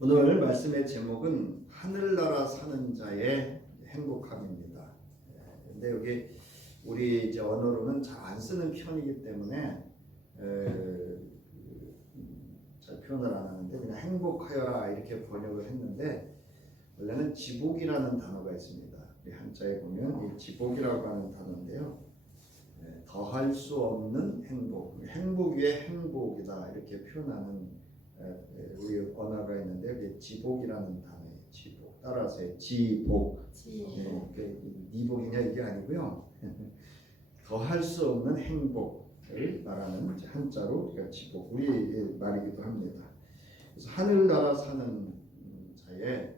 오늘 말씀의 제목은 하늘나라 사는 자의 행복함입니다. 근데 여기 우리 이제 언어로는 잘 안 쓰는 표현이기 때문에 잘 표현을 안 하는데 그냥 행복하여라 이렇게 번역을 했는데, 원래는 지복이라는 단어가 있습니다. 우리 한자에 보면 이 지복이라고 하는 단어인데요, 더할 수 없는 행복, 행복 위에 행복이다 이렇게 표현하는 우리 언어가 있는데, 그게 지복이라는 단어예요. 지복. 따라서 지복. 니복이냐 이게 아니고요. 더할 수 없는 행복을 말하는 한자로 우리가 지복, 우리 말이기도 합니다. 그래서 하늘나라 사는 자의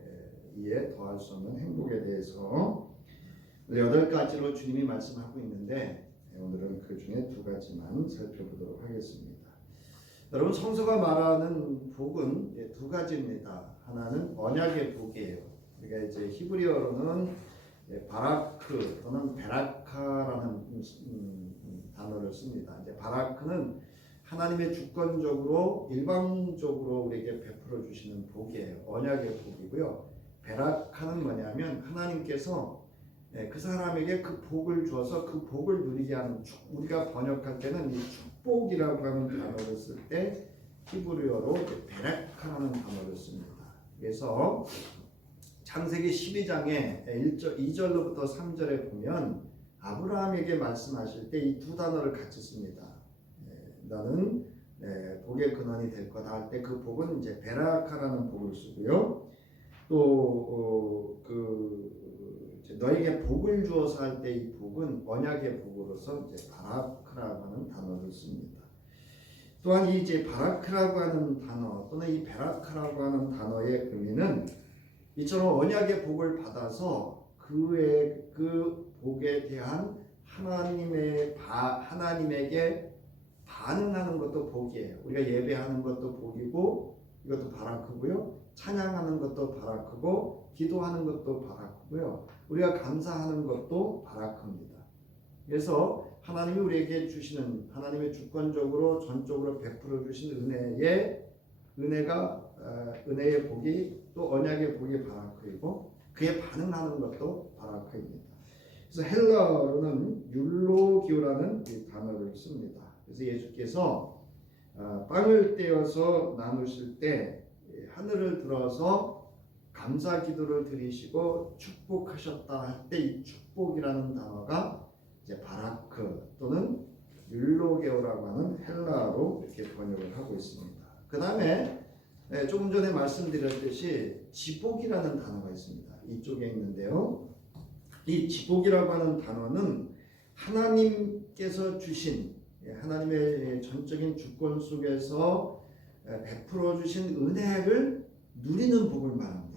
이에 더할 수 없는 행복에 대해서 8가지로 주님이 말씀하고 있는데, 오늘은 그 중에 2가지만 살펴보도록 하겠습니다. 여러분, 성서가 말하는 복은 2가지입니다. 하나는 언약의 복이에요. 우리가 이제 히브리어로는 바라크 또는 베라카라는 단어를 씁니다. 이제 바라크는 하나님의 주권적으로 일방적으로 우리에게 베풀어 주시는 복이에요. 언약의 복이고요. 베라카는 뭐냐면 하나님께서 그 사람에게 그 복을 주어서 그 복을 누리게 하는, 우리가 번역할 때는 이 축복이라고 하는 단어를 쓸 때 히브리어로 베라카라는 단어를 씁니다. 그래서 창세기 12장에 2절로부터 3절에 보면 아브라함에게 말씀하실 때 이 2 단어를 같이 씁니다. 나는 복의 근원이 될 거다 할 때 그 복은 이제 베라카라는 복을 쓰고요. 또 너에게 복을 주어서 할 때 이 복은 언약의 복으로서 이제 바라크라고 하는 단어를 씁니다. 또한 이 이제 바라크라고 하는 단어 또는 이 베라카라고 하는 단어의 의미는 이처럼 언약의 복을 받아서 그 복에 대한 하나님에게 반응하는 것도 복이에요. 우리가 예배하는 것도 복이고 이것도 바라크고요. 찬양하는 것도 바라크고 기도하는 것도 바라크고요. 우리가 감사하는 것도 바라크입니다. 그래서 하나님이 우리에게 주시는, 하나님의 주권적으로 전적으로 베풀어 주신 은혜의 복이, 또 언약의 복이 바라크이고 그에 반응하는 것도 바라크입니다. 그래서 헬라어로는 율로기오라는 이 단어를 씁니다. 그래서 예수께서 빵을 떼어서 나누실 때 하늘을 들어서 감사 기도를 드리시고 축복하셨다 할 때 이 축복이라는 단어가 이제 바라크 또는 율로게오라고 하는 헬라어로 이렇게 번역을 하고 있습니다. 그 다음에 조금 전에 말씀드렸듯이 지복이라는 단어가 있습니다. 이쪽에 있는데요, 이 지복이라고 하는 단어는 하나님께서 주신, 하나님의 전적인 주권 속에서 베풀어 주신 은혜를 누리는 복을 말합니다.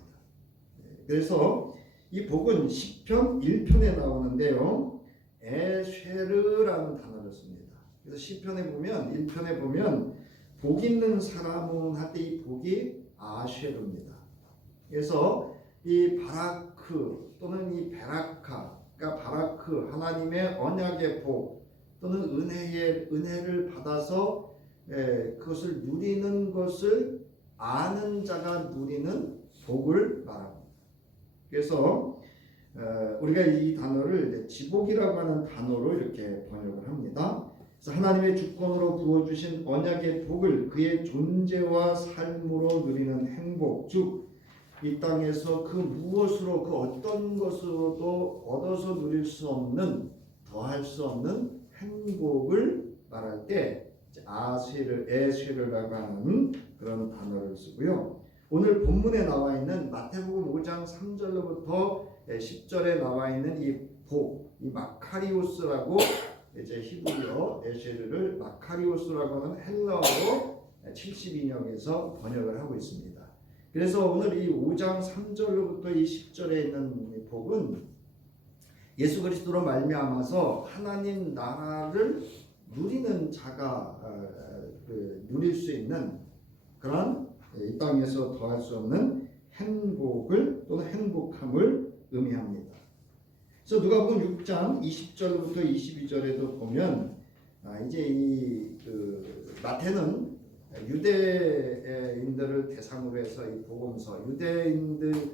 그래서 이 복은 시편 1편에 나오는데요, 에쉐르라는 단어를 씁니다. 그래서 시편에 보면 1편에 보면 복 있는 사람은 할 때 이 복이 아쉐르입니다. 그래서 이 바라크 또는 이 베라카, 그러니까 바라크, 하나님의 언약의 복 또는 은혜를 받아서 그것을 누리는 것을 아는 자가 누리는 복을 말합니다. 그래서 우리가 이 단어를 지복이라고 하는 단어로 이렇게 번역을 합니다. 그래서 하나님의 주권으로 부어주신 언약의 복을 그의 존재와 삶으로 누리는 행복, 즉 이 땅에서 그 무엇으로, 그 어떤 것으로도 얻어서 누릴 수 없는, 더할 수 없는 행복을 말할 때 에쉐르라고 하는 그런 단어를 쓰고요. 오늘 본문에 나와 있는 마태복음 5장 3절로부터 10절에 나와 있는 이 복, 이 마카리오스라고, 이제 히브리어 에쉐르를 마카리오스라고 하는 헬라어로 72년에서 번역을 하고 있습니다. 그래서 오늘 이 5장 3절로부터 이 10절에 있는 이 복은 예수 그리스도로 말미암아서 하나님 나라를 누리는 자가 누릴 수 있는 그런 이 땅에서 더할 수 없는 행복을 또는 행복함을 의미합니다. 그래서 누가복음 6장 20절부터 22절에도 보면 이제 마태는 유대인들을 대상으로 해서 이 복음서, 유대인들의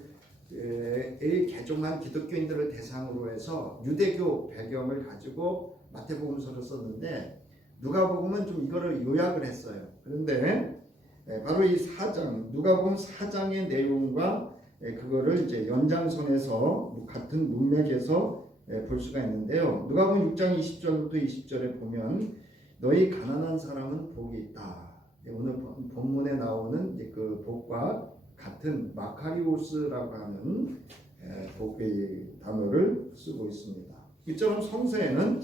개종한 기독교인들을 대상으로 해서 유대교 배경을 가지고 마태복음서를 썼는데 누가복음은 좀 이거를 요약을 했어요. 그런데 바로 이 4장, 누가복음 4장의 내용과 그거를 이제 연장선에서 같은 문맥에서 볼 수가 있는데요. 누가복음 6장 20절부터 20절에 보면 너희 가난한 사람은 복이 있다. 오늘 본문에 나오는 그 복과 같은 마카리오스라고 하는 복의 단어를 쓰고 있습니다. 이처럼 성서에는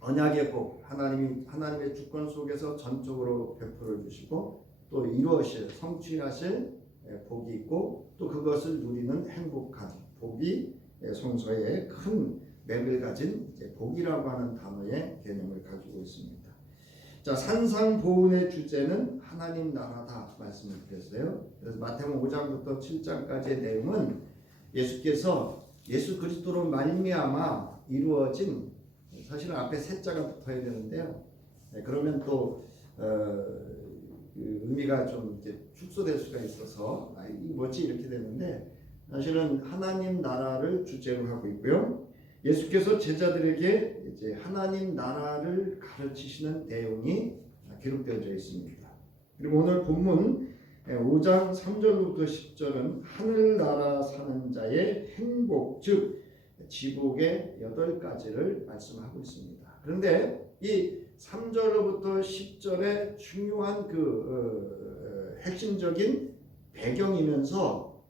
언약의 복, 하나님의 주권 속에서 전적으로 베풀어 주시고 또 이루어질 성취하실 복이 있고 또 그것을 누리는 행복한 복이 성서에 큰 맥을 가진 복이라고 하는 단어의 개념을 가지고 있습니다. 자, 산상보훈의 주제는 하나님 나라다 말씀을 드렸어요. 그래서 마태복음 5장부터 7장까지의 내용은 예수께서 예수 그리스도로 말미암아 이루어진, 사실은 앞에 셋자가 붙어야 되는데요. 그러면 또 그 의미가 좀 이제 축소될 수가 있어서 이 뭐지 이렇게 되는데 사실은 하나님 나라를 주제로 하고 있고요. 예수께서 제자들에게 이제 하나님 나라를 가르치시는 내용이 기록되어져 있습니다. 그리고 오늘 본문 5장 3절부터 10절은 하늘나라 사는 자의 행복, 즉 지복의 8가지를 말씀하고 있습니다. 그런데 이 3절로부터 10절의 중요한 그 핵심적인 배경이면서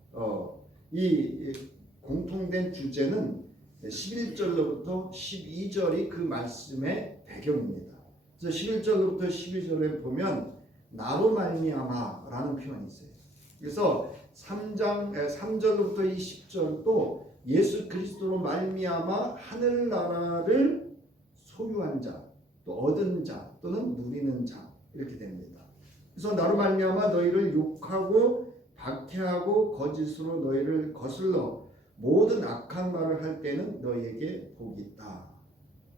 이 공통된 주제는 11절로부터 12절이 그 말씀의 배경입니다. 그래서 11절로부터 12절에 보면 나로 말미암아라는 표현이 있어요. 그래서 3절로부터 20절도 예수 그리스도로 말미암아 하늘나라를 소유한 자, 또 얻은 자, 또는 누리는 자 이렇게 됩니다. 그래서 나로 말미암아 너희를 욕하고 박해하고 거짓으로 너희를 거슬러 모든 악한 말을 할 때는 너희에게 복이 있다.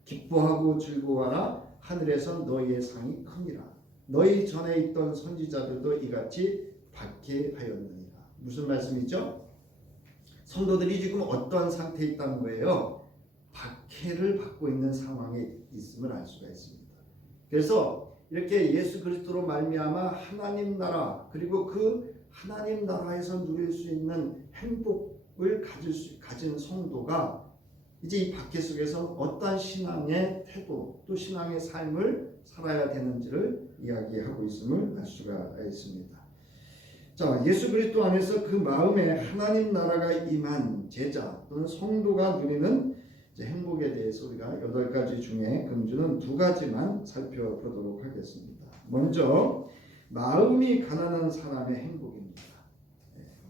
기뻐하고 즐거워하라. 하늘에선 너희의 상이 크니라. 너희 전에 있던 선지자들도 이같이 박해하였느니라. 무슨 말씀이죠? 성도들이 지금 어떠한 상태에 있다는 거예요? 박해를 받고 있는 상황에 있음을 알 수가 있습니다. 그래서 이렇게 예수 그리스도로 말미암아 하나님 나라, 그리고 그 하나님 나라에서 누릴 수 있는 행복을 가진 성도가 이제 이 박해 속에서 어떠한 신앙의 태도 또 신앙의 삶을 살아야 되는지를 이야기하고 있음을 알 수가 있습니다. 자, 예수 그리스도 안에서 그 마음에 하나님 나라가 임한 제자 또는 성도가 누리는 행복에 대해서 우리가 8가지 중에 금주는 2가지만 살펴보도록 하겠습니다. 먼저 마음이 가난한 사람의 행복입니다.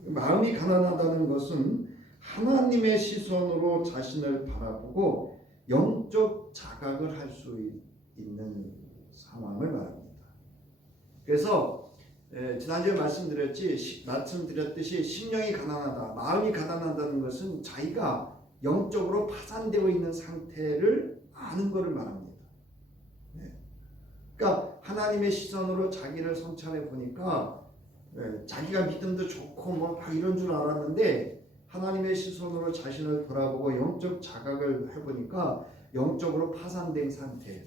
마음이 가난하다는 것은 하나님의 시선으로 자신을 바라보고 영적 자각을 할 수 있는 상황을 말합니다. 그래서 지난주에 말씀드렸듯이 심령이 가난하다, 마음이 가난하다는 것은 자기가 영적으로 파산되어 있는 상태를 아는 것을 말합니다. 그러니까 하나님의 시선으로 자기를 성찰해 보니까 자기가 믿음도 좋고 뭐 막 이런 줄 알았는데 하나님의 시선으로 자신을 돌아보고 영적 자각을 해보니까 영적으로 파산된 상태.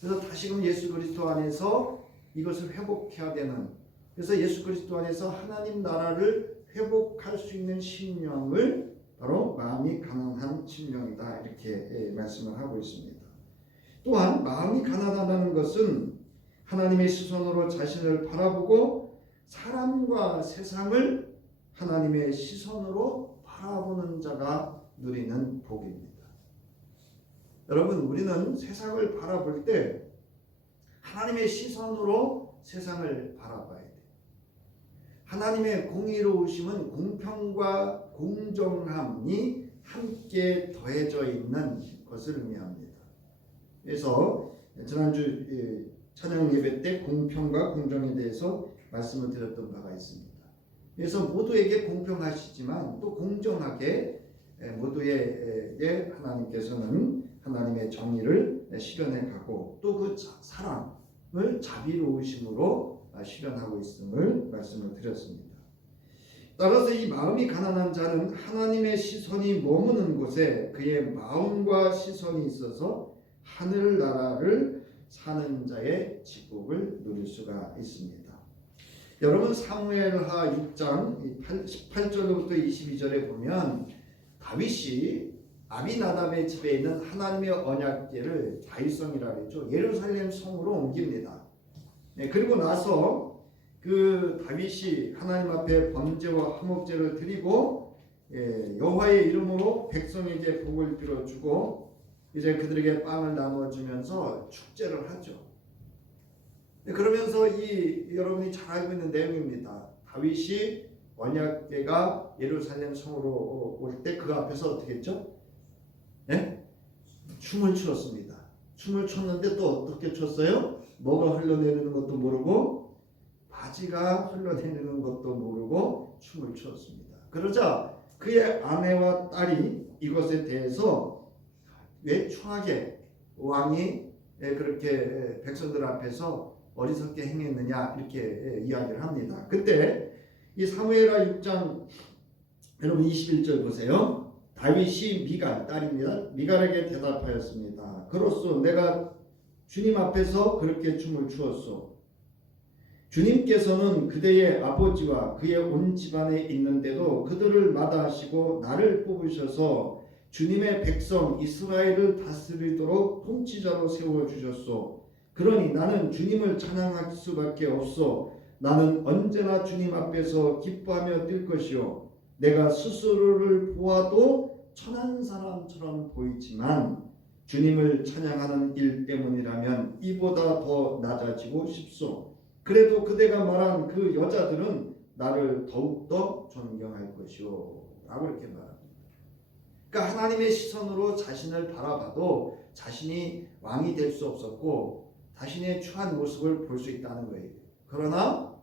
그래서 다시금 예수 그리스도 안에서 이것을 회복해야 되는, 그래서 예수 그리스도 안에서 하나님 나라를 회복할 수 있는 심령을 바로 마음이 가난한 심령이다 이렇게 말씀을 하고 있습니다. 또한 마음이 가난하다는 것은 하나님의 시선으로 자신을 바라보고 사람과 세상을 하나님의 시선으로 바라보는 자가 누리는 복입니다. 여러분, 우리는 세상을 바라볼 때 하나님의 시선으로 세상을 바라봐야 돼요. 하나님의 공의로우심은 공평과 공정함이 함께 더해져 있는 것을 의미합니다. 그래서 지난주 찬양 예배 때 공평과 공정에 대해서 말씀을 드렸던 바가 있습니다. 그래서 모두에게 공평하시지만 또 공정하게 모두에게 하나님께서는 하나님의 정의를 실현해 가고 또 그 사랑을 자비로우심으로 실현하고 있음을 말씀을 드렸습니다. 따라서 이 마음이 가난한 자는 하나님의 시선이 머무는 곳에 그의 마음과 시선이 있어서 하늘나라를 사는 자의 직복을 누릴 수가 있습니다. 여러분 사무엘하 6장 18절부터 22절에 보면 다윗이 아비나답의 집에 있는 하나님의 언약궤를 다윗성이라고 했죠. 예루살렘 성으로 옮깁니다. 그리고 나서 그 다윗이 하나님 앞에 번제와 화목제를 드리고 여호와의 이름으로 백성에게 복을 빌어주고 이제 그들에게 빵을 나눠주면서 축제를 하죠. 그러면서 여러분이 잘 알고 있는 내용입니다. 다윗이 언약궤가 예루살렘 성으로 올 때 그 앞에서 어떻게 했죠? 춤을 추었습니다. 춤을 췄는데 또 어떻게 췄어요? 뭐가 흘러내리는 것도 모르고 바지가 흘러내리는 것도 모르고 춤을 추었습니다. 그러자 그의 아내와 딸이 이것에 대해서 왜 추하게 왕이 그렇게 백성들 앞에서 어리석게 행했느냐 이렇게 이야기를 합니다. 그때 이 사무엘하 6장 여러분 21절 보세요. 다윗이 미갈 딸입니다. 미갈에게 대답하였습니다. 그로써 내가 주님 앞에서 그렇게 춤을 추었소. 주님께서는 그대의 아버지와 그의 온 집안에 있는데도 그들을 마다하시고 나를 뽑으셔서 주님의 백성 이스라엘을 다스리도록 통치자로 세워주셨소. 그러니 나는 주님을 찬양할 수밖에 없소. 나는 언제나 주님 앞에서 기뻐하며 뛸 것이요. 내가 스스로를 보아도 천한 사람처럼 보이지만 주님을 찬양하는 일 때문이라면 이보다 더 낮아지고 싶소. 그래도 그대가 말한 그 여자들은 나를 더욱더 존경할 것이요 라고 이렇게 말합니다. 그러니까 하나님의 시선으로 자신을 바라봐도 자신이 왕이 될 수 없었고 자신의 추한 모습을 볼 수 있다는 거예요. 그러나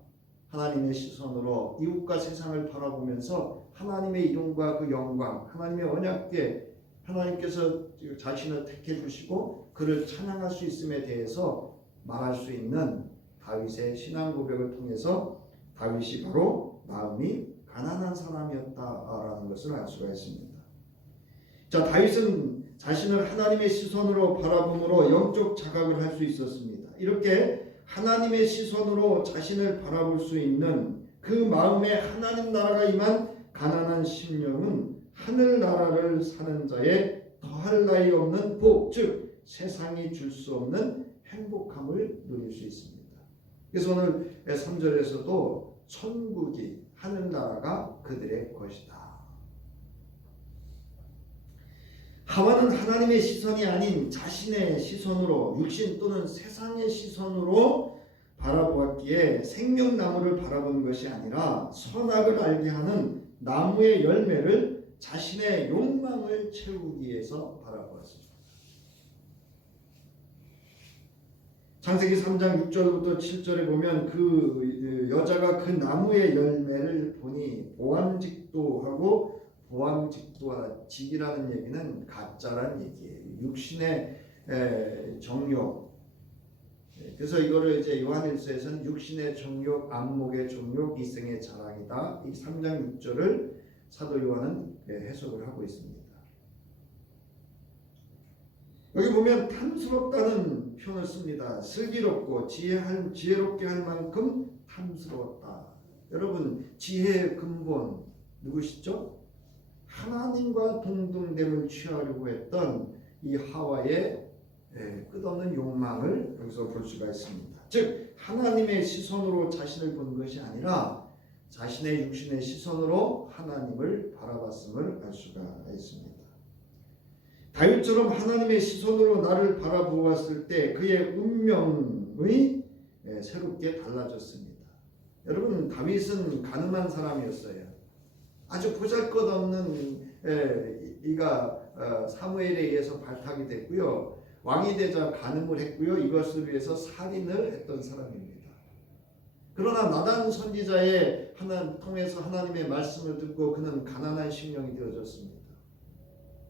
하나님의 시선으로 이웃과 세상을 바라보면서 하나님의 이름과 그 영광, 하나님의 언약궤, 하나님께서 자신을 택해 주시고 그를 찬양할 수 있음에 대해서 말할 수 있는 다윗의 신앙 고백을 통해서 다윗이 바로 마음이 가난한 사람이었다라는 것을 알 수가 있습니다. 자, 다윗은 자신을 하나님의 시선으로 바라봄으로 영적 자각을 할 수 있었습니다. 이렇게 하나님의 시선으로 자신을 바라볼 수 있는 그 마음에 하나님 나라가 임한 가난한 심령은 하늘나라를 사는 자의 더할 나위 없는 복, 즉 세상이 줄 수 없는 행복함을 누릴 수 있습니다. 그래서 오늘 3절에서도 천국이 하늘나라가 그들의 것이다. 하와는 하나님의 시선이 아닌 자신의 시선으로 육신 또는 세상의 시선으로 바라보았기에 생명나무를 바라본 것이 아니라 선악을 알게 하는 나무의 열매를 자신의 욕망을 채우기 위해서 바라보았습니다. 창세기 3장 6절부터 7절에 보면 그 여자가 그 나무의 열매를 보니 보암직도하고 보암직도하다. 직이라는 얘기는 가짜라는 얘기예요. 육신의 정욕. 그래서 이거를 이제 요한일서에서는 육신의 정욕, 안목의 정욕, 이생의 자랑이다. 이 3장 6절을 사도 요한은 해석을 하고 있습니다. 여기 보면 탐스럽다는 표현을 씁니다. 슬기롭고 지혜롭게 할 만큼 탐스러웠다. 여러분 지혜의 근본 누구시죠? 하나님과 동등됨을 취하려고 했던 이 하와의 끝없는 욕망을 여기서 볼 수가 있습니다. 즉 하나님의 시선으로 자신을 본 것이 아니라 자신의 육신의 시선으로 하나님을 바라봤음을 알 수가 있습니다. 다윗처럼 하나님의 시선으로 나를 바라보았을 때 그의 운명이 새롭게 달라졌습니다. 여러분 다윗은 가늠한 사람이었어요. 아주 보잘것없는 이가 사무엘에 의해서 발탁이 됐고요. 왕이 되자 간음을 했고요. 이것을 위해서 살인을 했던 사람입니다. 그러나 나단 선지자의 통해서 하나님의 말씀을 듣고 그는 가난한 심령이 되어졌습니다.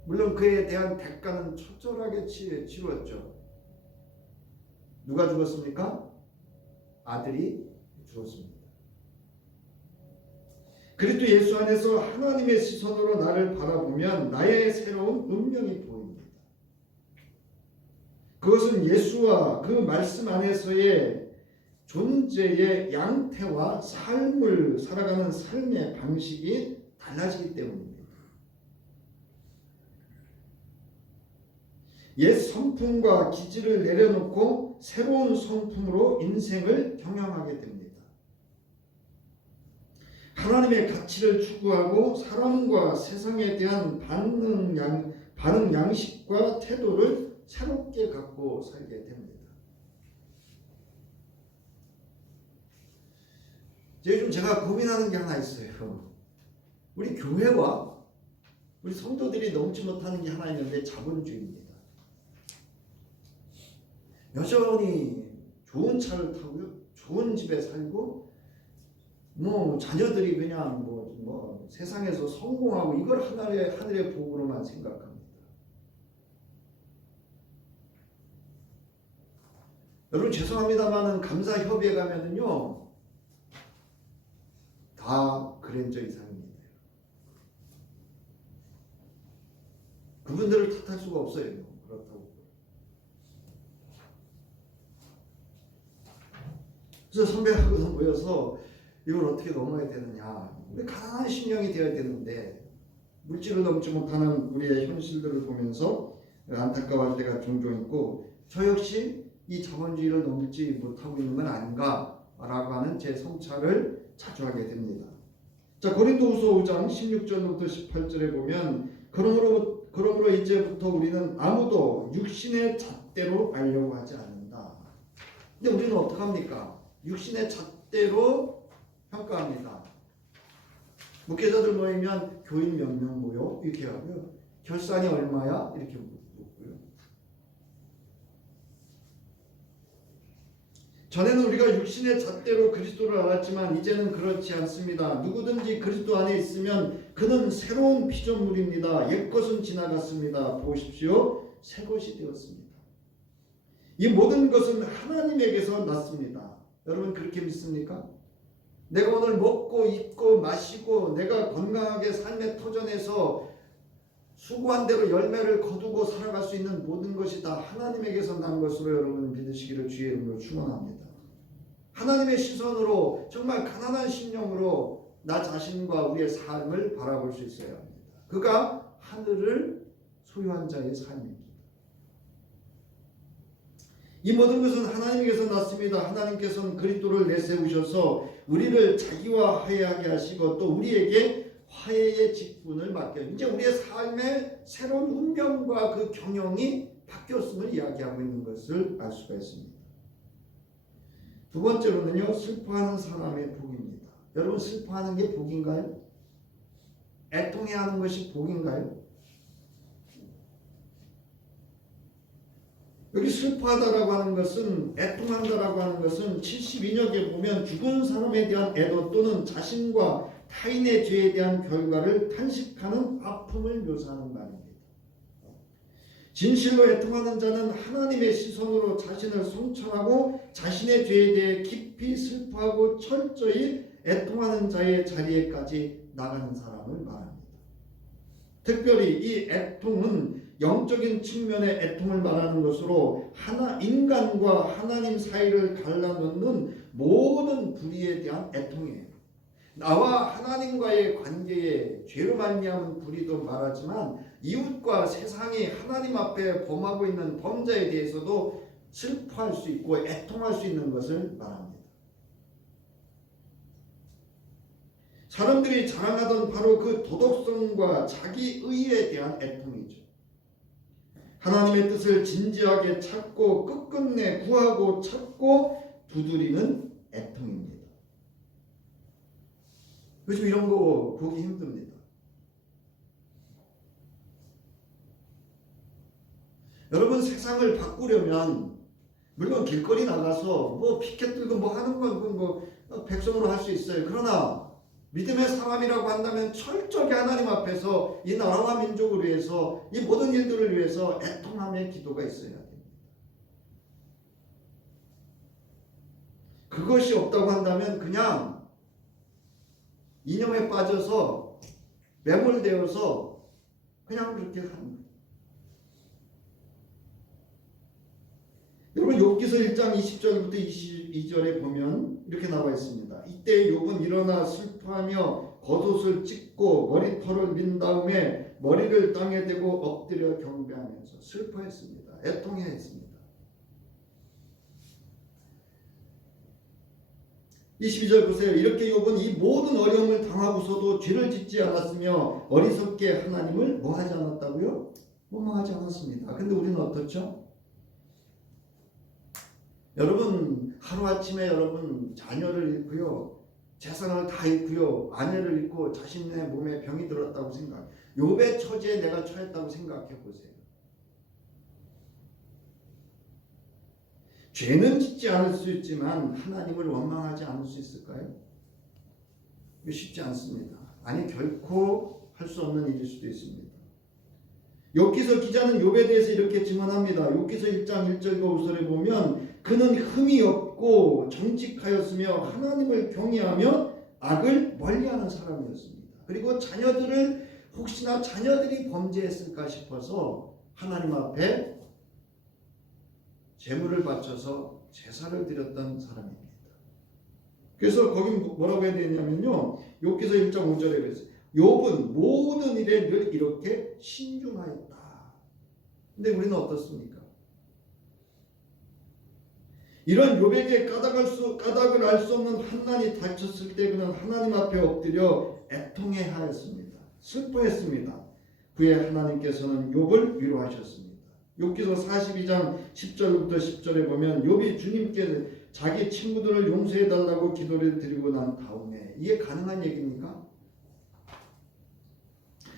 물론 그에 대한 대가는 처절하게 치루었죠. 누가 죽었습니까? 아들이 주었습니다. 그리스도 예수 안에서 하나님의 시선으로 나를 바라보면 나의 새로운 운명이 보입니다. 그것은 예수와 그 말씀 안에서의 존재의 양태와 삶을 살아가는 삶의 방식이 달라지기 때문입니다. 옛 성품과 기질을 내려놓고 새로운 성품으로 인생을 경영하게 됩니다. 하나님의 가치를 추구하고 사람과 세상에 대한 반응 양식과 태도를 새롭게 갖고 살게 됩니다. 요즘 제가 고민하는 게 하나 있어요. 우리 교회와 우리 성도들이 넘지 못하는 게 하나 있는데 자본주의입니다. 여전히 좋은 차를 타고요, 좋은 집에 살고, 자녀들이 그냥 세상에서 성공하고 이걸 하늘의 복으로만 생각합니다. 여러분 죄송합니다만은 감사협의회 가면은요 다 그랜저 이상입니다. 그분들을 탓할 수가 없어요. 그렇다고. 그래서 선배하고도 모여서 이걸 어떻게 넘어야 되느냐. 우리 가난한 심령이 되어야 되는데 물질을 넘지 못하는 우리의 현실들을 보면서 안타까워할 때가 종종 있고, 저 역시 이 자본주의를 넘지 못하고 있는 건 아닌가라고 하는 제 성찰을 자주 하게 됩니다. 자, 고린도후서 5장 16절부터 18절에 보면 그러므로 이제부터 우리는 아무도 육신의 잣대로 알려고 하지 않는다. 근데 우리는 어떡합니까? 육신의 잣대로 평가합니다. 목회자들 모이면 교인 몇 명 모여? 이렇게 하고요. 결산이 얼마야? 이렇게 묻고요. 전에는 우리가 육신의 잣대로 그리스도를 알았지만 이제는 그렇지 않습니다. 누구든지 그리스도 안에 있으면 그는 새로운 피조물입니다. 옛것은 지나갔습니다. 보십시오. 새 것이 되었습니다. 이 모든 것은 하나님에게서 났습니다. 여러분 그렇게 믿습니까? 내가 오늘 먹고 입고 마시고 내가 건강하게 삶의 터전에서 수고한 대로 열매를 거두고 살아갈 수 있는 모든 것이 다 하나님에게서 난 것으로 여러분 믿으시기를 주의 이름으로 축원합니다. 하나님의 시선으로 정말 가난한 심령으로 나 자신과 우리의 삶을 바라볼 수 있어야 합니다. 그가 하늘을 소유한 자의 삶입니다. 이 모든 것은 하나님께서 났습니다. 하나님께서는 그리스도를 내세우셔서 우리를 자기와 화해하게 하시고 또 우리에게 화해의 직분을 맡겨 이제 우리의 삶의 새로운 운명과 그 경영이 바뀌었음을 이야기하고 있는 것을 알 수가 있습니다. 두 번째로는요, 슬퍼하는 사람의 복입니다. 여러분 슬퍼하는 게 복인가요? 애통해하는 것이 복인가요? 여기 슬퍼하다라고 하는 것은, 애통한다라고 하는 것은 72역에 보면 죽은 사람에 대한 애도 또는 자신과 타인의 죄에 대한 결과를 탄식하는 아픔을 묘사하는 말입니다. 진실로 애통하는 자는 하나님의 시선으로 자신을 성찰하고 자신의 죄에 대해 깊이 슬퍼하고 철저히 애통하는 자의 자리에까지 나가는 사람을 말합니다. 특별히 이 애통은 영적인 측면의 애통을 말하는 것으로 인간과 하나님 사이를 갈라놓는 모든 불의에 대한 애통이에요. 나와 하나님과의 관계에 죄로 말미암은 불의도 말하지만 이웃과 세상이 하나님 앞에 범하고 있는 범죄에 대해서도 슬퍼할 수 있고 애통할 수 있는 것을 말합니다. 사람들이 자랑하던 바로 그 도덕성과 자기의에 대한 애통이죠. 하나님의 뜻을 진지하게 찾고 끝끝내 구하고 찾고 두드리는 애통입니다. 요즘 이런 거 보기 힘듭니다. 여러분 세상을 바꾸려면 물론 길거리 나가서 피켓 들고 하는 건 백성으로 할 수 있어요. 그러나 믿음의 사람이라고 한다면 철저히 하나님 앞에서 이 나라와 민족을 위해서 이 모든 일들을 위해서 애통함의 기도가 있어야 됩니다. 그것이 없다고 한다면 그냥 이념에 빠져서 매몰되어서 그냥 그렇게 하는 거예요. 여러분 욥기서 1장 20절부터 22절에 보면 이렇게 나와 있습니다. 이때 욥은 일어나 슬퍼하며 겉옷을 찢고 머리털을 민 다음에 머리를 땅에 대고 엎드려 경배하면서 슬퍼했습니다. 애통해했습니다. 22절 보세요. 이렇게 욥은 이 모든 어려움을 당하고서도 죄를 짓지 않았으며 어리석게 하나님을 뭐 하지 않았다고요? 원망하지 않았습니다. 근데 우리는 어떻죠? 여러분 하루아침에 여러분 자녀를 잃고요, 재산을 다 잃고요, 아내를 잃고 자신의 몸에 병이 들었다고 생각, 욥의 처지에 내가 처했다고 생각해 보세요. 죄는 짓지 않을 수 있지만 하나님을 원망하지 않을 수 있을까요? 쉽지 않습니다. 아니 결코 할 수 없는 일일 수도 있습니다. 욥기서 기자는 욥에 대해서 이렇게 증언합니다. 욥기서 1장 1절과 5절에 보면 그는 흠이 없고 정직하였으며 하나님을 경외하며 악을 멀리하는 사람이었습니다. 그리고 자녀들을 혹시나 자녀들이 범죄했을까 싶어서 하나님 앞에 제물을 바쳐서 제사를 드렸던 사람입니다. 그래서 거기 뭐라고 해야 되냐면요, 욥기서 1장 5절에 그랬어요. 욥은 모든 일에 늘 이렇게 신중하였다. 근데 우리는 어떻습니까? 이런 욥에게 까닭을 알 수 없는 환난이 닥쳤을 때 그는 하나님 앞에 엎드려 애통해하였습니다. 슬퍼했습니다. 그의 하나님께서는 욥을 위로하셨습니다. 욥기서 42장 10절부터 10절에 보면 욥이 주님께 자기 친구들을 용서해달라고 기도를 드리고 난 다음에, 이게 가능한 얘기입니까?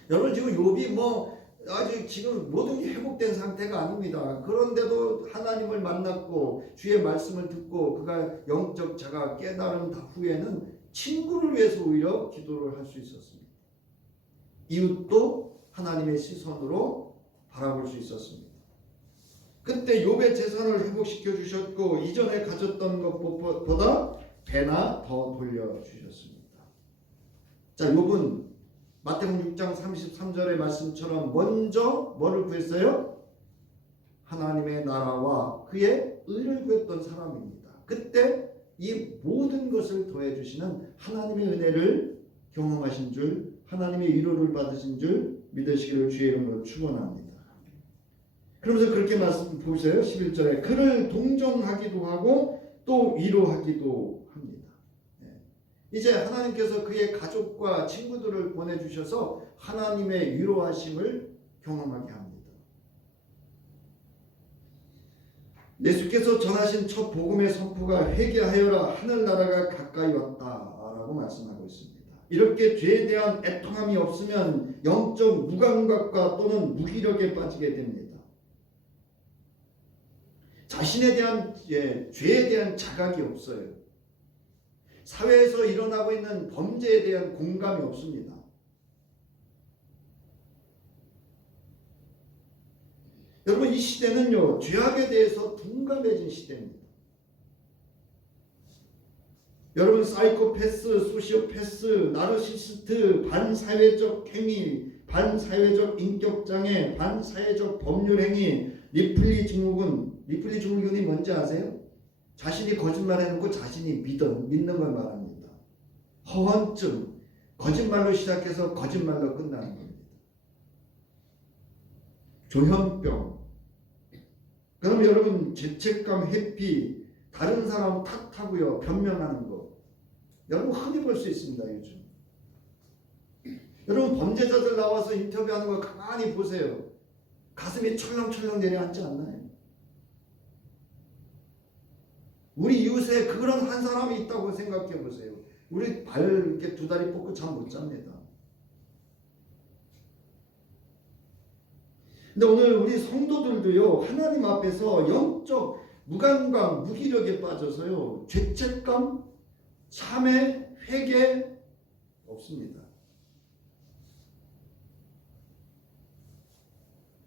여러분 지금 욥이 아직 지금 모든 게 회복된 상태가 아닙니다. 그런데도 하나님을 만났고 주의 말씀을 듣고 그가 영적 자가 깨달은 후에는 친구를 위해서 오히려 기도를 할 수 있었습니다. 이웃도 하나님의 시선으로 바라볼 수 있었습니다. 그때 욥의 재산을 회복시켜 주셨고 이전에 가졌던 것보다 배나 더 돌려주셨습니다. 자, 욥은 마태복음 6장 33절의 말씀처럼 먼저 뭐를 구했어요? 하나님의 나라와 그의 의를 구했던 사람입니다. 그때 이 모든 것을 더해주시는 하나님의 은혜를 경험하신 줄, 하나님의 위로를 받으신 줄 믿으시기를 주의 이름으로 축원합니다. 그러면서 그렇게 말씀 보세요. 11절에 그를 동정하기도 하고 또 위로하기도 합니다. 이제 하나님께서 그의 가족과 친구들을 보내주셔서 하나님의 위로하심을 경험하게 합니다. 예수께서 전하신 첫 복음의 선포가 회개하여라 하늘나라가 가까이 왔다라고 말씀하고 있습니다. 이렇게 죄에 대한 애통함이 없으면 영적 무감각과 또는 무기력에 빠지게 됩니다. 자신에 대한 죄에 대한 자각이 없어요. 사회에서 일어나고 있는 범죄에 대한 공감이 없습니다. 여러분 이 시대는요, 죄악에 대해서 둔감해진 시대입니다. 여러분 사이코패스, 소시오패스, 나르시시스트, 반사회적 행위, 반사회적 인격장애, 반사회적 법률행위, 리플리 증후군이 뭔지 아세요? 자신이 거짓말해놓고 자신이 믿는 걸 말합니다. 허언증, 거짓말로 시작해서 거짓말로 끝나는 겁니다. 조현병. 그럼 여러분 죄책감, 회피, 다른 사람 탓하고요, 변명하는 거. 여러분 흔히 볼 수 있습니다, 요즘. 여러분 범죄자들 나와서 인터뷰하는 거 가만히 보세요. 가슴이 철렁철렁 내려앉지 않나요? 우리 이웃에 그런 한 사람이 있다고 생각해 보세요. 우리 발 이렇게 두 다리 뻗고 잠 못 잡니다. 근데 오늘 우리 성도들도요, 하나님 앞에서 영적 무감각, 무기력에 빠져서요, 죄책감, 참회, 회개 없습니다.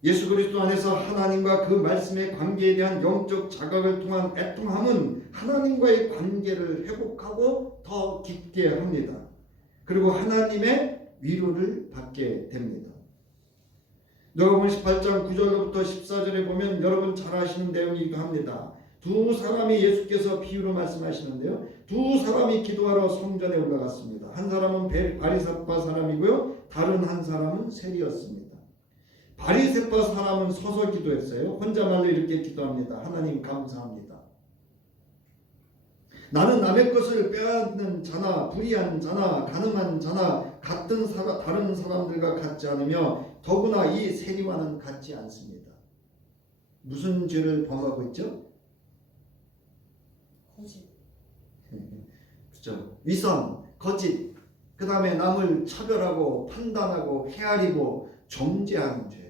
예수 그리스도 안에서 하나님과 그 말씀의 관계에 대한 영적 자각을 통한 애통함은 하나님과의 관계를 회복하고 더 깊게 합니다. 그리고 하나님의 위로를 받게 됩니다. 누가복음 18장 9절로부터 14절에 보면 여러분 잘 아시는 내용이기도 합니다. 두 사람이 예수께서 비유로 말씀하시는데요. 두 사람이 기도하러 성전에 올라갔습니다. 한 사람은 바리새파 사람이고요. 다른 한 사람은 세리였습니다. 바리새파 사람은 서서 기도했어요. 혼자말로 이렇게 기도합니다. 하나님 감사합니다. 나는 남의 것을 빼앗는 자나 불의한 자나 가늠한 자나 다른 사람들과 같지 않으며 더구나 이 세리와는 같지 않습니다. 무슨 죄를 범하고 있죠? 거짓. 그렇죠. 위선, 거짓, 그 다음에 남을 차별하고 판단하고 헤아리고 정죄하는 죄.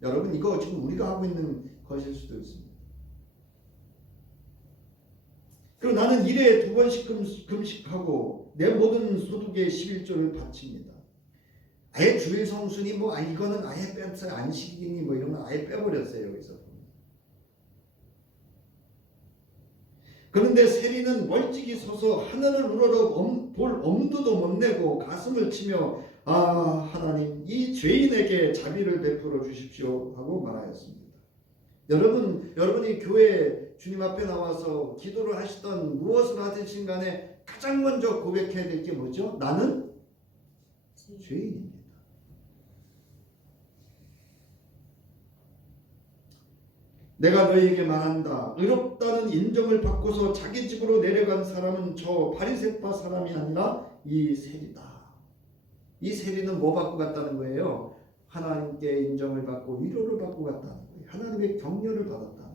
여러분 이거 지금 우리가 하고 있는 것일 수도 있습니다. 그리고 나는 1회에 2번씩 금식하고 내 모든 소득의 11조를 바칩니다. 아예 주일 성순이 이거는 아예 뺐어요. 안식이니 이런 거 아예 빼버렸어요. 여기서. 그런데 세리는 멀찍이 서서 하늘을 우러러 볼 엄두도 못 내고 가슴을 치며 아 하나님 이 죄인에게 자비를 베풀어 주십시오 하고 말하였습니다. 여러분이 교회 주님 앞에 나와서 기도를 하시던 무엇을 하든지 간에 가장 먼저 고백해야 될 게 뭐죠? 나는 죄인입니다. 내가 너희에게 말한다. 의롭다는 인정을 받고서 자기 집으로 내려간 사람은 저 바리새파 사람이 아니라 이 세리다. 이 세리는 뭐 받고 갔다는 거예요? 하나님께 인정을 받고 위로를 받고 갔다는 거예요. 하나님의 격려를 받았다는 거예요.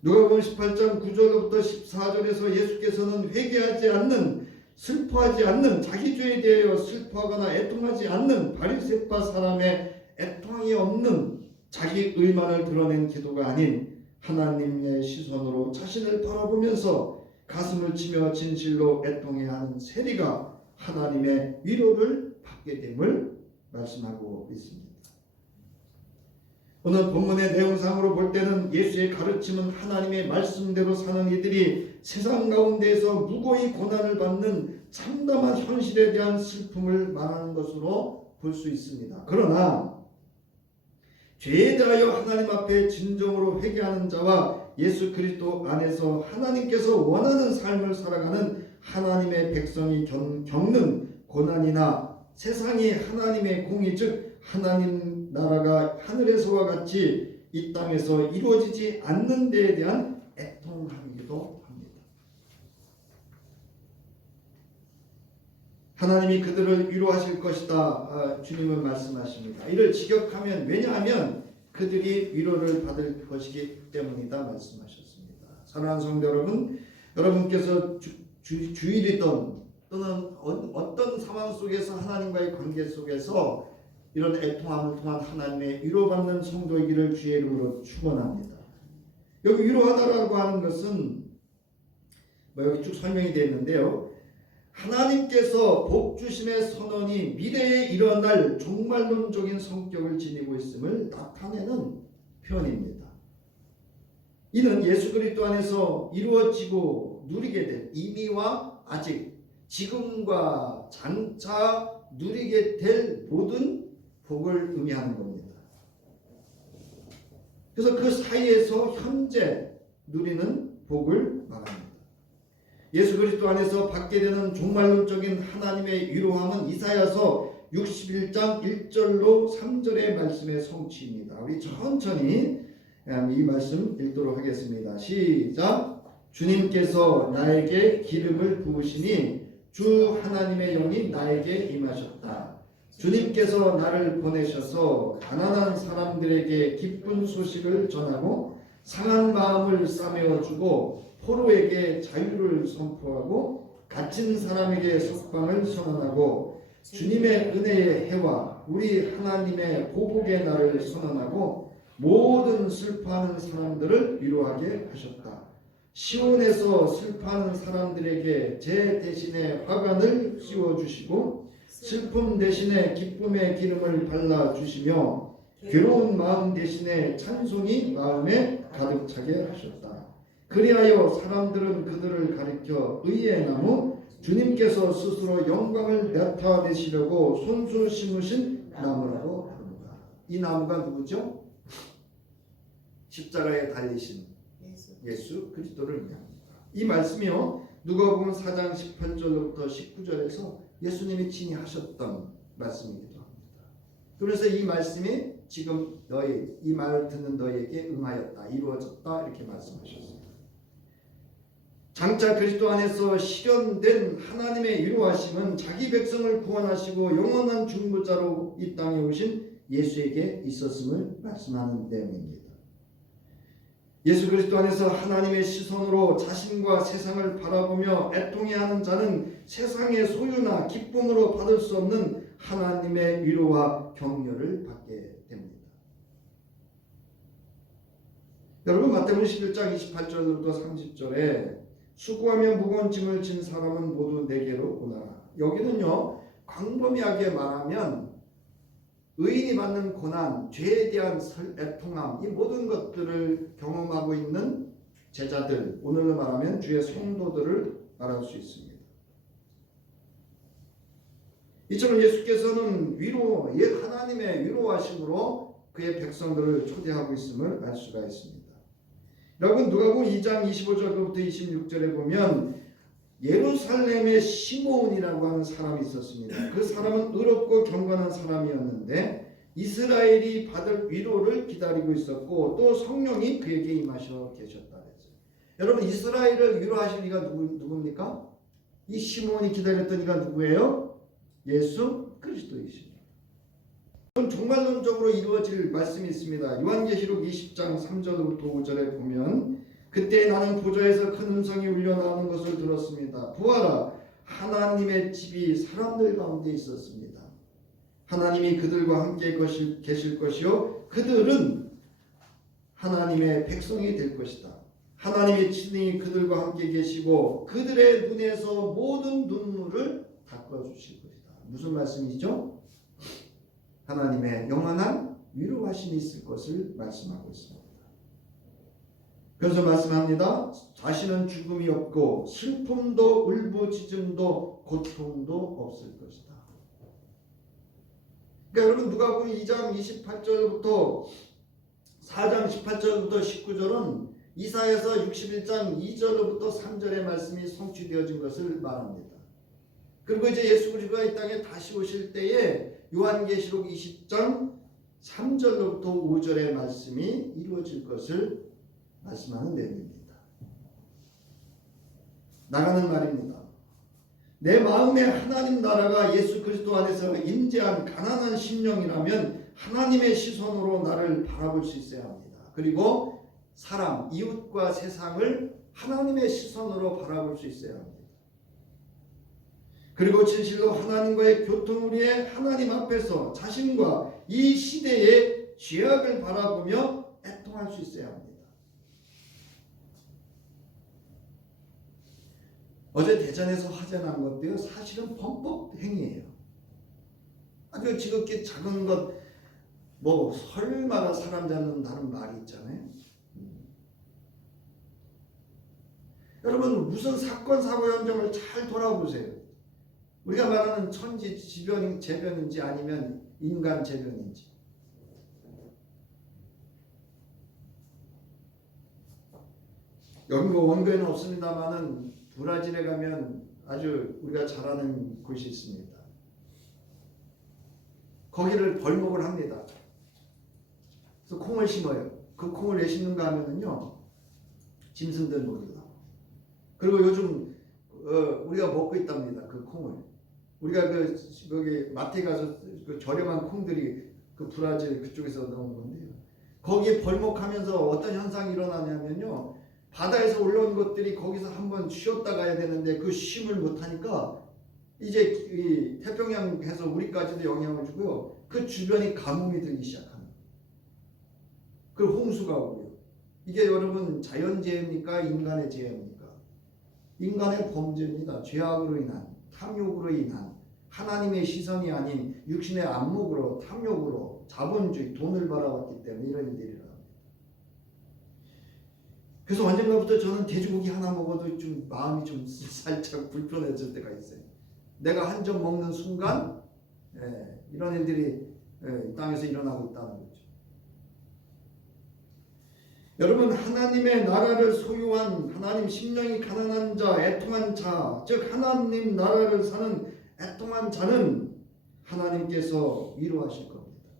누가복음 18장 9절부터 14절에서 예수께서는 회개하지 않는, 슬퍼하지 않는, 자기 죄에 대하여 슬퍼하거나 애통하지 않는 바리새파 사람의 애통이 없는 자기 의만을 드러낸 기도가 아닌 하나님의 시선으로 자신을 바라보면서 가슴을 치며 진실로 애통해야 하는 세리가 하나님의 위로를 받게 됨을 말씀하고 있습니다. 오늘 본문의 내용상으로 볼 때는 예수의 가르침은 하나님의 말씀대로 사는 이들이 세상 가운데에서 무고히 고난을 받는 참담한 현실에 대한 슬픔을 말하는 것으로 볼 수 있습니다. 그러나 죄에 대하여 하나님 앞에 진정으로 회개하는 자와 예수 그리스도 안에서 하나님께서 원하는 삶을 살아가는 하나님의 백성이 겪는 고난이나 세상이 하나님의 공의 즉 하나님 나라가 하늘에서와 같이 이 땅에서 이루어지지 않는 데에 대한 애통함이기도 합니다. 하나님이 그들을 위로하실 것이다. 주님은 말씀하십니다. 이를 직역하면 왜냐하면 그들이 위로를 받을 것이기 때문이다 말씀하셨습니다. 사랑하는 성도 여러분, 여러분께서 주일이든 또는 어떤 상황 속에서 하나님과의 관계 속에서 이런 애통함을 통한 하나님의 위로받는 성도이기를 주의 이름으로 축원합니다. 여기 위로하다라고 하는 것은 여기 쭉 설명이 되어 있는데요. 하나님께서 복주심의 선언이 미래에 일어날 종말론적인 성격을 지니고 있음을 나타내는 표현입니다. 이는 예수 그리스도 안에서 이루어지고 누리게 될 이미와 아직 지금과 장차 누리게 될 모든 복을 의미하는 겁니다. 그래서 그 사이에서 현재 누리는 복을 말합니다. 예수 그리스도 안에서 받게 되는 종말론적인 하나님의 위로함은 이사야서 61장 1절로 3절의 말씀의 성취입니다. 우리 천천히 이 말씀 읽도록 하겠습니다. 시작. 주님께서 나에게 기름을 부으시니 주 하나님의 영이 나에게 임하셨다. 주님께서 나를 보내셔서 가난한 사람들에게 기쁜 소식을 전하고 상한 마음을 싸매어주고 포로에게 자유를 선포하고 갇힌 사람에게 석방을 선언하고 주님의 은혜의 해와 우리 하나님의 보복의 날을 선언하고 모든 슬퍼하는 사람들을 위로하게 하셨다. 시온에서 슬퍼하는 사람들에게 제 대신에 화관을 씌워주시고 슬픔 대신에 기쁨의 기름을 발라주시며 괴로운 마음 대신에 찬송이 마음에 가득 차게 하셨다. 그리하여 사람들은 그들을 가리켜 의의 나무 주님께서 스스로 영광을 나타내시려고 손수 심으신 나무라고 부릅니다. 이 나무가 누구죠? 십자가에 달리신 예수 그리스도를 의미합니다. 이 말씀이요 누가복음 4장 18절부터 19절에서 예수님이 친히 하셨던 말씀이기도 합니다. 그래서 이 말씀이 지금 이 말을 듣는 너희에게 응하였다, 이루어졌다 이렇게 말씀하셨습니다. 장차 그리스도 안에서 실현된 하나님의 위로하심은 자기 백성을 구원하시고 영원한 중보자로 이 땅에 오신 예수에게 있었음을 말씀하는 내용입니다. 예수 그리스도 안에서 하나님의 시선으로 자신과 세상을 바라보며 애통해하는 자는 세상의 소유나 기쁨으로 받을 수 없는 하나님의 위로와 격려를 받게 됩니다. 여러분 마태복음 11장 28절부터 30절에 수고하며 무거운 짐을 진 사람은 모두 내게로 오너라. 여기는요 광범위하게 말하면 의인이 받는 고난, 죄에 대한 애통함, 이 모든 것들을 경험하고 있는 제자들, 오늘로 말하면 주의 성도들을 말할 수 있습니다. 이처럼 예수께서는 하나님의 위로하심으로 그의 백성들을 초대하고 있음을 알 수가 있습니다. 여러분 누가복음 2장 25절부터 26절에 보면 예루살렘의 시므온이라고 하는 사람이 있었습니다. 그 사람은 의롭고 경건한 사람이었는데 이스라엘이 받을 위로를 기다리고 있었고 또 성령이 그에게 임하셔 계셨다 그랬어요. 여러분 이스라엘을 위로하실 이가 누굽니까? 이 시므온이 기다렸던 이가 누구예요? 예수 그리스도이십니다. 종말론적으로 이루어질 말씀이 있습니다. 요한계시록 20장 3절부터 5절에 보면 그때 나는 보좌에서 큰 음성이 울려나오는 것을 들었습니다. 보아라, 하나님의 집이 사람들 가운데 있었습니다. 하나님이 그들과 함께 계실 것이요 그들은 하나님의 백성이 될 것이다. 하나님의 친히 그들과 함께 계시고 그들의 눈에서 모든 눈물을 닦아주실 것이다. 무슨 말씀이죠? 하나님의 영원한 위로하심이 있을 것을 말씀하고 있습니다. 그래서 말씀합니다. 다시는 죽음이 없고 슬픔도 울부짖음도 고통도 없을 것이다. 그러니까 여러분 누가복음 2장 28절부터 4장 18절부터 19절은 이사야서 61장 2절부터 3절의 말씀이 성취되어진 것을 말합니다. 그리고 이제 예수 그리스도가 이 땅에 다시 오실 때에 요한계시록 20장 3절로부터 5절의 말씀이 이루어질 것을 말씀하는 내용입니다. 나가는 말입니다. 내 마음에 하나님 나라가 예수 그리스도 안에서 임재한 가난한 심령이라면 하나님의 시선으로 나를 바라볼 수 있어야 합니다. 그리고 사람, 이웃과 세상을 하나님의 시선으로 바라볼 수 있어야 합니다. 그리고 진실로 하나님과의 교통우리에 하나님 앞에서 자신과 이 시대의 죄악을 바라보며 애통할 수 있어야 합니다. 어제 대전에서 화재 난 것도요 사실은 범법 행위예요. 아주 지극히 작은 것, 뭐 설마가 사람 잡는다는 말이 있잖아요. 여러분 무슨 사건 사고 현장을 잘 돌아보세요. 우리가 말하는 천지 재변인지 아니면 인간 재변인지. 여기 뭐 원교에는 없습니다만은 브라질에 가면 아주 우리가 잘 아는 곳이 있습니다. 거기를 벌목을 합니다. 그래서 콩을 심어요. 그 콩을 왜 심는가 하면은요, 짐승들 먹이려고. 그리고 요즘 우리가 먹고 있답니다. 그 콩을. 우리가 거기 마트에 가서 그 저렴한 콩들이 그 브라질 그쪽에서 나온 건데요. 거기에 벌목하면서 어떤 현상이 일어나냐면요. 바다에서 올라온 것들이 거기서 한번 쉬었다 가야 되는데 그 쉼을 못하니까 이제 이 태평양에서 우리까지도 영향을 주고요. 그 주변이 가뭄이 들기 시작합니다. 그 홍수가 오고요. 이게 여러분 자연재해입니까? 인간의 재해입니까? 인간의 범죄입니다. 죄악으로 인한, 탐욕으로 인한, 하나님의 시선이 아닌 육신의 안목으로, 탐욕으로, 자본주의, 돈을 바라봤기 때문에 이런 일들이 일어납니다. 그래서 언젠가부터 저는 돼지고기 하나 먹어도 좀 마음이 좀 살짝 불편해질 때가 있어요. 내가 한 점 먹는 순간 이런 일들이 이 땅에서 일어나고 있다는 거죠. 여러분, 하나님의 나라를 소유한, 하나님 심령이 가난한 자, 애통한 자, 즉 하나님 나라를 사는 애통한 자는 하나님께서 위로하실 겁니다.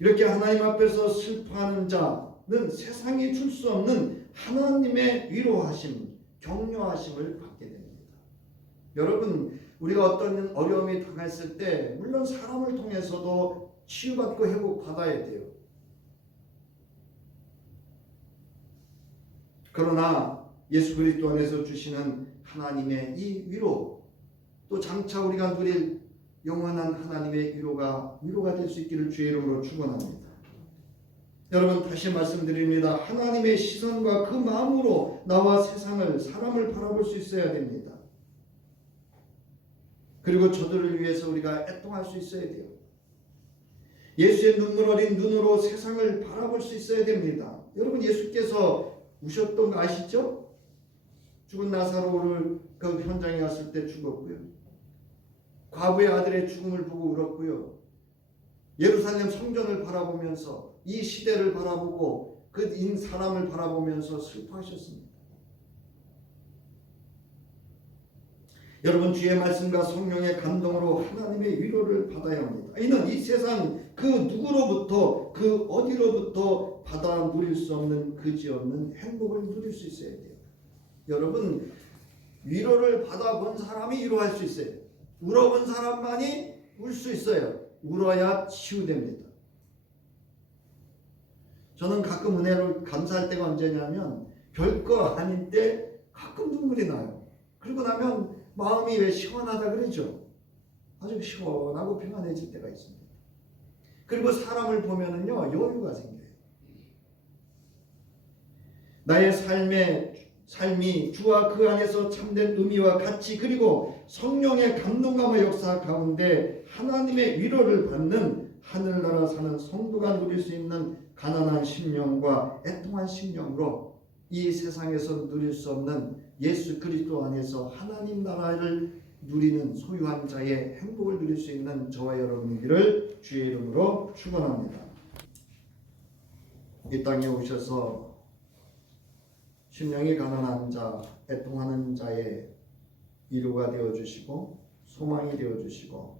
이렇게 하나님 앞에서 슬퍼하는 자는 세상이 줄 수 없는 하나님의 위로하심, 격려하심을 받게 됩니다. 여러분, 우리가 어떤 어려움이 당했을 때 물론 사람을 통해서도 치유받고 회복받아야 돼요. 그러나 예수 그리스도 안에서 주시는 하나님의 이 위로, 또 장차 우리가 누릴 영원한 하나님의 위로가 될 수 있기를 주의 이름으로 축원합니다. 여러분, 다시 말씀드립니다. 하나님의 시선과 그 마음으로 나와 세상을, 사람을 바라볼 수 있어야 됩니다. 그리고 저들을 위해서 우리가 애통할 수 있어야 돼요. 예수의 눈물 어린 눈으로 세상을 바라볼 수 있어야 됩니다. 여러분, 예수께서 우셨던 거 아시죠? 죽은 나사로를 그 현장에 갔을 때 죽었고요. 과부의 아들의 죽음을 보고 울었고요. 예루살렘 성전을 바라보면서, 이 시대를 바라보고 그 인 사람을 바라보면서 슬퍼하셨습니다. 여러분, 주의 말씀과 성령의 감동으로 하나님의 위로를 받아야 합니다. 이는 이 세상 그 누구로부터, 그 어디로부터 받아 누릴 수 없는, 그지없는 행복을 누릴 수 있어야 돼요. 여러분, 위로를 받아본 사람이 위로할 수 있어요. 울어본 사람만이 울 수 있어요. 울어야 치유됩니다. 저는 가끔 은혜를 감사할 때가 언제냐면 별거 아닌 때 가끔 눈물이 나요. 그리고 나면 마음이 왜 시원하다 그러죠? 아주 시원하고 평안해질 때가 있습니다. 그리고 사람을 보면은요, 여유가 생겨요. 나의 삶이 주와 그 안에서 참된 의미와 가치, 그리고 성령의 감동감의 역사 가운데 하나님의 위로를 받는 하늘나라 사는 성도가 누릴 수 있는 가난한 심령과 애통한 심령으로 이 세상에서 누릴 수 없는 예수 그리스도 안에서 하나님 나라를 누리는 소유한 자의 행복을 누릴 수 있는 저와 여러분들을 주의 이름으로 축원합니다. 이 땅에 오셔서 심령이 가난한 자, 애통하는 자의 위로가 되어주시고 소망이 되어주시고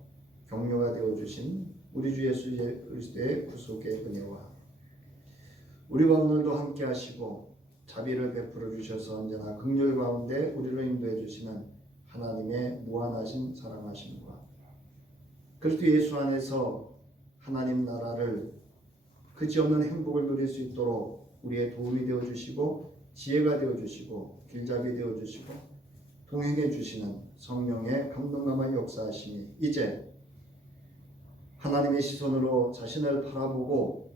격려가 되어주신 우리 주 예수 그리스도의 구속의 은혜와 우리와 오늘도 함께 하시고 자비를 베풀어 주셔서 언제나 긍휼 가운데 우리를 인도해 주시는 하나님의 무한하신 사랑하심과 그리스도 예수 안에서 하나님 나라를 그지없는 행복을 누릴 수 있도록 우리의 도움이 되어 주시고 지혜가 되어 주시고 길잡이 되어 주시고 동행해 주시는 성령의 감동감과 역사하심이 이제 하나님의 시선으로 자신을 바라보고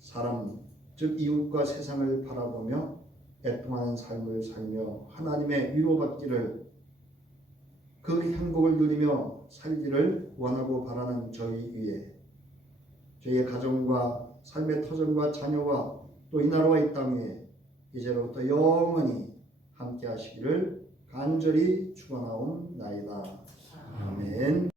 사람 즉 이웃과 세상을 바라보며 애통하는 삶을 살며 하나님의 위로받기를 그 행복을 누리며 살기를 원하고 바라는 저희 위에 저희의 가정과 삶의 터전과 자녀와 또 이 나라와 이 땅 위에 이제로부터 영원히 함께 하시기를 간절히 축원하옵나이다. 아멘.